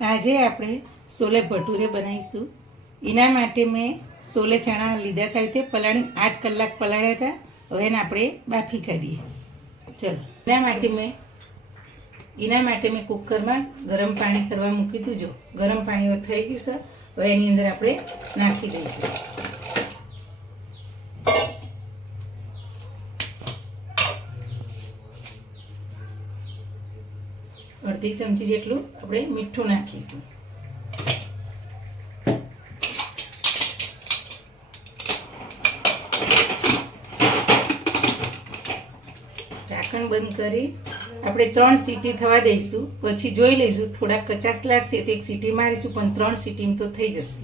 આજે આપણે છોલે ભટુરે બનાવીશું. એના માટે મેં છોલે ચણા લીધા સાથે પલાળી 8 કલાક પલાળ્યા હતા. હવે એને આપણે બાફી કાઢીએ. ચલો, એના માટે મેં કુકરમાં ગરમ પાણી કરવા મૂકી દીધું. જો ગરમ પાણી હવે થઈ ગયું છે. હવે એની અંદર આપણે નાખી દઈશું. અડધી ચમચી જેટલું આપણે મીઠું નાખીશું. ઢાંકણ બંધ કરી આપણે 3 સીટી થવા દઈશું. પછી જોઈ લઈશું, થોડા કચાશ લાગશે તો 1 સીટી મારીશું, પણ 3 સીટીમાં તો થઈ જશે.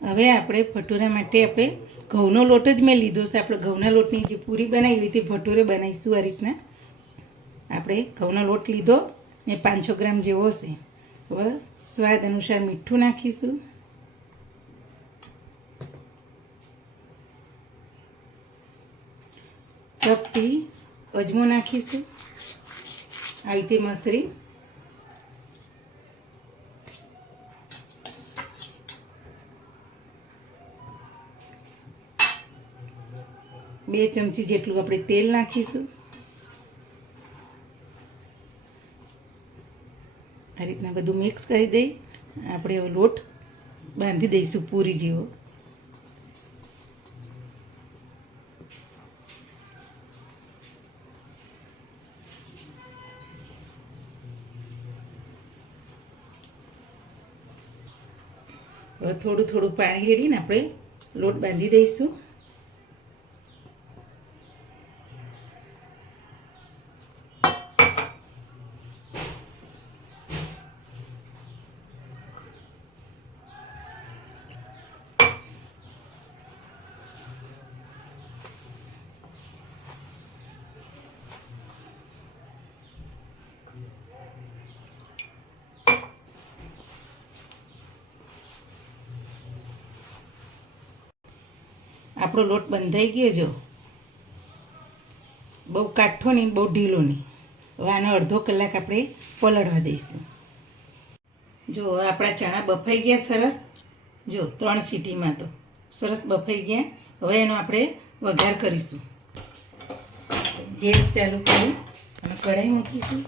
હવે આપણે ભટુરા માટે આપણે ઘઉંનો લોટ જ મેં લીધો છે. આપણે ઘઉંના લોટની જે પૂરી બનાવી હતી ભટુરે બનાવીશું. આ રીતના આપણે ઘઉંનો લોટ લીધો ને 500 ગ્રામ જેવો હશે. હવે સ્વાદ અનુસાર મીઠું નાખીશું. ચપટી અજમો નાખીશું. આવી રીતે મસરી, બે ચમચી જેટલું આપણે તેલ નાખીશું. આ રીતના બધું મિક્સ કરી દઈ આપણે હવે લોટ બાંધી દઈશું પૂરી જેવો. હવે થોડું થોડું પાણી રેડીને આપણે લોટ બાંધી દઈશું. આપણો લોટ બંધાઈ ગયો. જો બહુ કાઠો નહીં, બહુ ઢીલો નહીં. હવે આનો અડધો કલાક આપણે પલળવા દઈશું. જો આપણા ચણા બફાઈ ગયા સરસ. જો 3 સીટીમાં તો સરસ બફાઈ ગયા. હવે એનો આપણે વઘાર કરીશું. ગેસ ચાલુ કરી અને કઢાઈ મૂકીશું.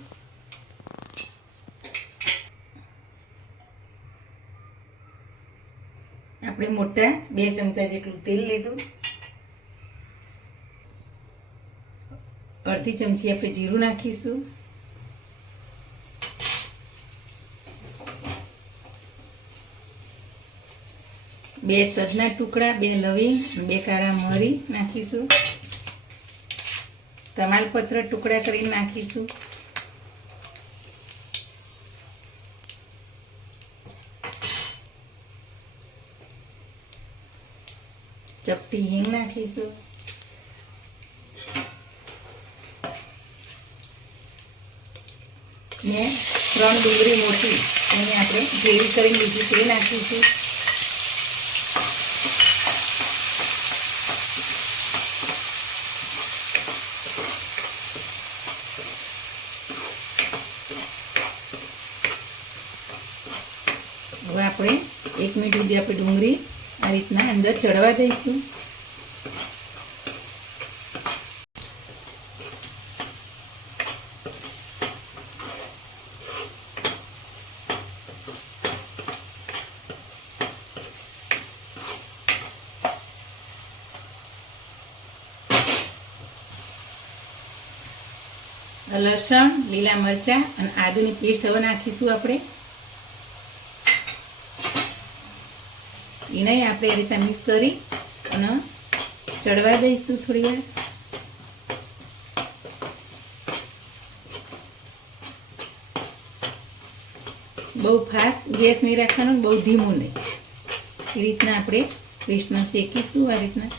આપણે મોટા 2 ચમચા જેટલું તેલ લીધું. અડધી ચમચી આપણે જીરું નાખીશું. 2 તજના ટુકડા, 2 લવિંગ, 2 કાળા મરી નાખીશું. તમાલપત્ર ટુકડા કરીને નાખીશું. ચપટી હિંગ નાખીશું. ને 3 ડુંગળી મોટી એને આપણે ગ્રેવી કરી લીધી તે નાખીશું. હવે આપણે 1 મિનિટ સુધી આપણે ડુંગળી આ રીતના અંદર ચડવા દઈશું. લસણ, લીલા મરચાં અને આદુની પેસ્ટ હવે નાખીશું આપણે. એને આપણે આ રીતે મિક્સ કરી અને ચડવા દઈશું થોડી વાર. બહુ ફાસ્ટ ગેસ નહીં રાખવાનો, બહુ ધીમું નહીં. એ રીતના આપણે પેસ્ટને શેકીશું. આ રીતના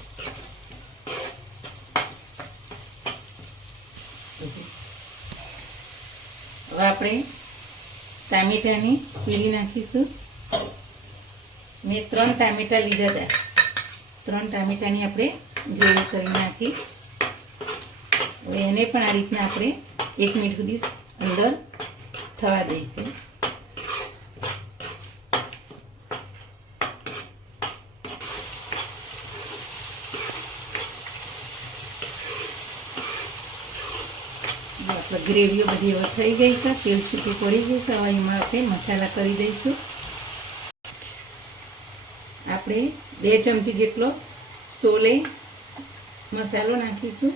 હવે આપણે ટામેટાની પ્યુરી નાખીશું. મેં 3 ટામેટા લીધા હતા. 3 ટામેટાની આપણે ગ્રેવી કરી નાખી. હવે એને પણ આ રીતના આપણે 1 મિનિટ સુધી અંદર થવા દઈશું. આપણે ગ્રેવીઓ બધી હવે થઈ ગઈ છે, તેલ છૂટી પડી ગઈ છે. હવે એમાં આપણે મસાલા કરી દઈશું. આપણે 2 ચમચી જેટલો સોલે મસાલો નાખીશું.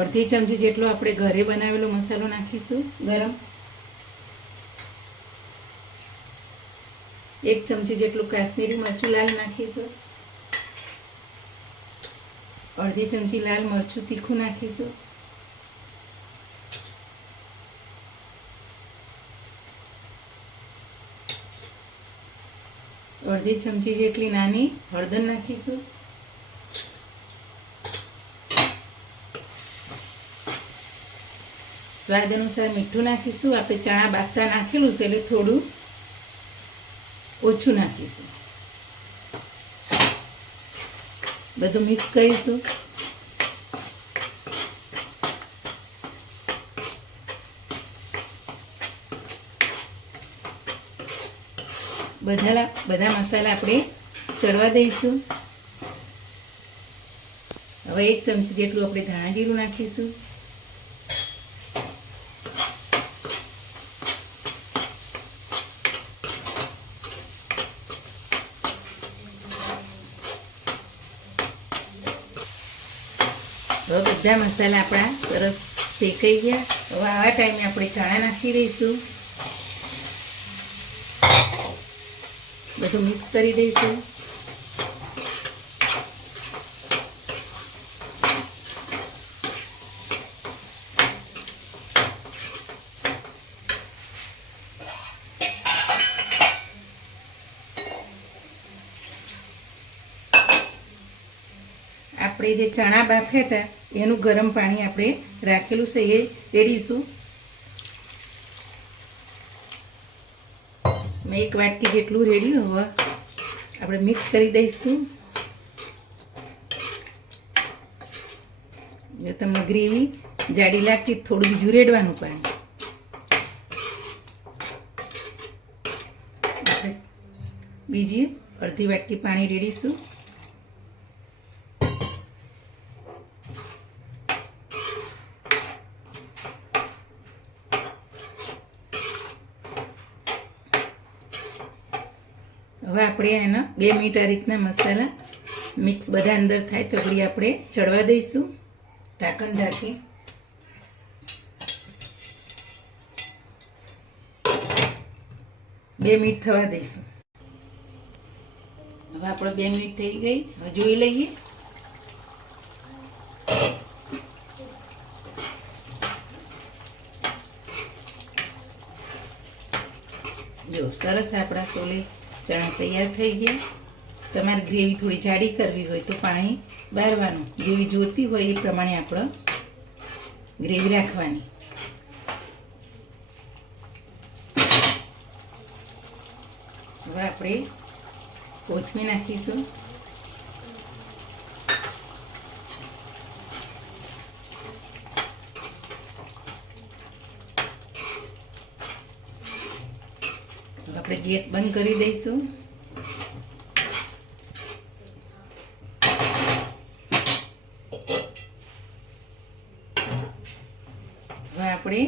અડધી ચમચી જેટલો આપણે ઘરે બનાવેલો મસાલો નાખીશું ગરમ. 1 ચમચી જેટલું કાશ્મીરી મરચું લાલ નાખીશું. અડધી ચમચી લાલ મરચું તીખું નાખીશું. અડધી ચમચી જેટલી નાની હળદર નાખીશું. સ્વાદ અનુસાર મીઠું નાખીશું. આપણે ચણા બાફતા નાખેલું છે એટલે થોડું ઓછું નાખીશું. બધું મિક્સ કરીશું. બધા મસાલા આપણે ચડવા દઈશું. હવે 1 ચમચી જેટલું આપણે ધાણા જીરું નાખીશું. હવે બધા મસાલા આપણા સરસ શેકાઈ ગયા. હવે આવા ટાઈમે આપણે ચણા નાખી દઈશું. બધું મિક્સ કરી દઈશું. આપણે જે ચણા બાફ્યા હતા એનું ગરમ પાણી આપણે રાખેલું છે એ રેડીશું. મેં 1 વાટકી જેટલું રેડ્યું. હવે આપણે મિક્સ કરી દઈશું. જો તમને ગ્રેવી જાડી લાગતી થોડું બીજું રેડવાનું પાણી. આપણે બીજી અડધી વાટકી પાણી રેડીશું. હવે આપણે એના 2 મિનિટ આ રીતના મસાલા મિક્સ બધા અંદર થાય તો આપણે ચડવા દઈશું. ઢાંકણ ઢાંકી 2 મિનિટ થવા દઈશું. હવે આપણે 2 મિનિટ થઈ ગઈ. હવે જોઈ લઈએ. જો સરસ આપણા સોલે ચણા તૈયાર થઈ ગયા. તમારે ગ્રેવી થોડી જાડી કરવી હોય તો પાણી બારવાનું, જેવી જોતી હોય એ પ્રમાણે આપણે ગ્રેવી રાખવાની. હવે આપણે કોથમીર નાખીશું. આપણે ગેસ બંધ કરી દઈશું. હવે આપણે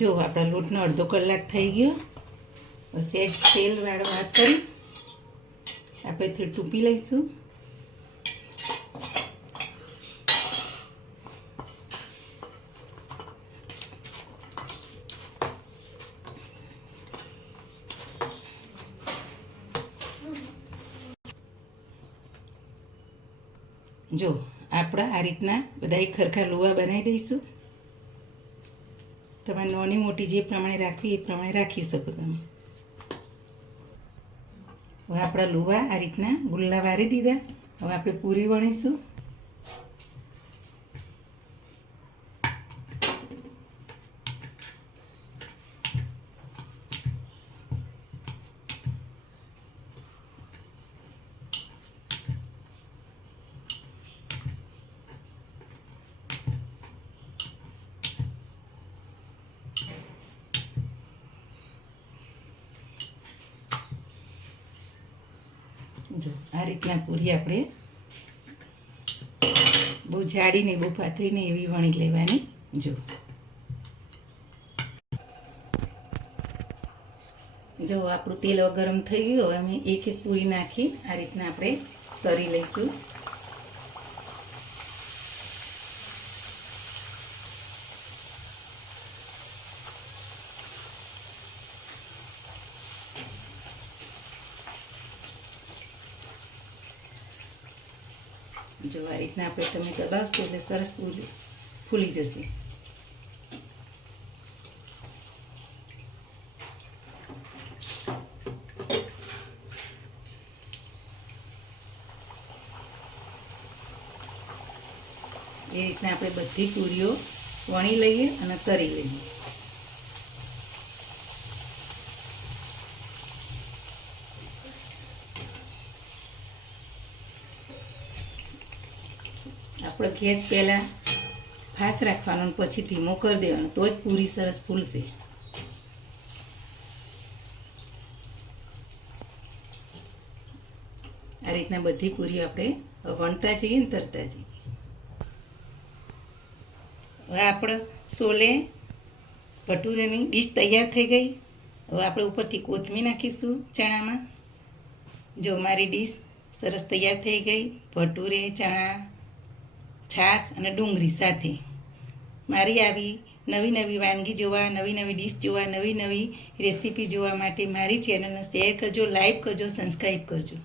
જો આપણા લોટનો અડધો કલાક થઈ ગયો. સહેજ તેલ વાળો હાથ કરી આપણે થોડી ટૂંપી લઈશું. જો આપણા આ રીતના બધા એક ખરખા લુવા બનાવી દઈશું. તમારે નાની મોટી જે પ્રમાણે રાખવી એ પ્રમાણે રાખી શકો તમે. હવે આપણા લુવા આ રીતના ગુલ્લા વારી દીધા. હવે આપણે પૂરી વણીશું. જો આ રીતના પૂરી આપણે બહુ જાડી ને બહુ પાતળી ને એવી વણી લેવાની. જો આપણું તેલ ગરમ થઈ ગયું. હવે અમે એક એક પૂરી નાખી આ રીતના આપણે તળી લઈશું. જો આ રીતના આપણે તમે દબાવશો એટલે સરસ પૂરી ફૂલી જશે. એ રીતના આપણે બધી પૂરીઓ વણી લઈએ અને તળી લઈએ. આપણે ગેસ પહેલાં ફાસ્ટ રાખવાનો પછી ધીમો કરી દેવાનો, તો જ પૂરી સરસ ફૂલશે. આ રીતના બધી પૂરીઓ આપણે વણતા જઈએ ને તરતા જઈએ. હવે આપણે છોલે ભટુરેની ડીશ તૈયાર થઈ ગઈ. હવે આપણે ઉપરથી કોથમીર નાખીશું ચણામાં. જો મારી ડીશ સરસ તૈયાર થઈ ગઈ. ભટુરે, ચણા, છાશ અને ડુંગળી સાથે. મારી આવી નવી નવી વાનગી જોવા, નવી નવી ડીશ જોવા, નવી નવી રેસીપી જોવા માટે મારી ચેનલને શેર કરજો, લાઈક કરજો, સબસ્ક્રાઈબ કરજો.